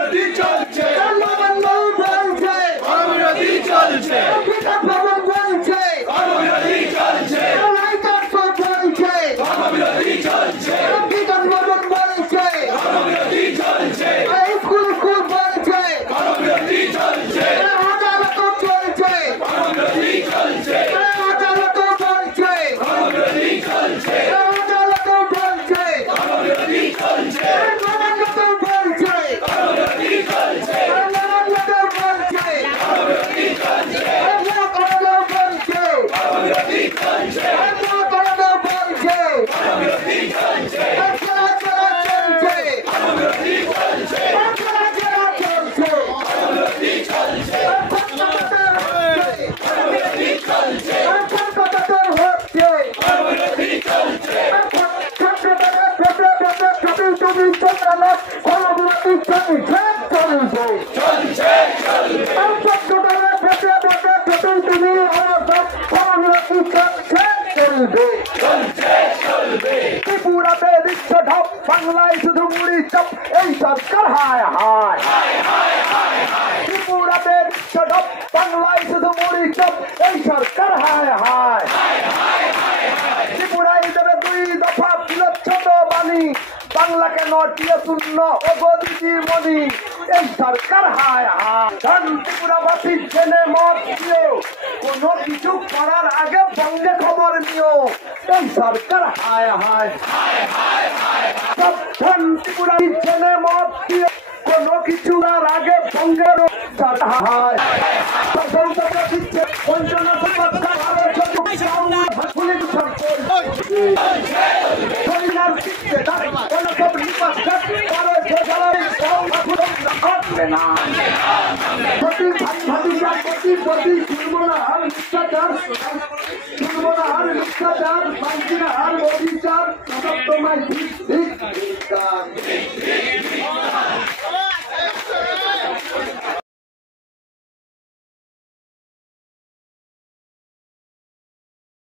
বিরোধী চলছে বিরোধী চলছে বলছে বিরোধী চলছে বিরোধী চলছে বলছে বিরোধী চলছে স্কুল বলছে বিরোধী চলছে আদালত চলছে বিরোধী চলছে আদালত বলছে বিরোধী চলছে আদালত বলছে বিরোধী চলছে আদালত বলছে বিরোধী চলছে আদালত বলছে বিরোধী চলছে আদালত বলছে বিরোধী চলছে আদালত বলছে বিরোধী চলছে বিরোধী চলছে বিরোধী চলছে বিরোধী চলছে বিরোধী চলছে চলছে চলছে চলবে ত্রিপুরাতে বিশ্ব ঢপ বাংলায় শুধু মুড়ি চপ এই সরকার হায় হায় ত্রিপুরাতে বিশ্ব ঢপ বাংলায় শুধু মুড়ি চপ এই সরকার হায় হায় ত্রিপুরায় দেবে 2 দফা বিলচ্ছন্দ বাণী বাংলাকে নটিয়ে শূন্য ও গদিজি মণি এই সরকার হায় হায় ত্রিপুরাবাসী জেনে মত দিও কোনো কিছু করার আগে বঙ্গে খবর নিও এই সরকার হায় হায় সাবধান ত্রিপুরাবাসী জেনে মত দিও কোনো কিছু আর আগে বঙ্গের সরকার হায় বঞ্চনা সমাজটা ভালো পুলিশ তোমায়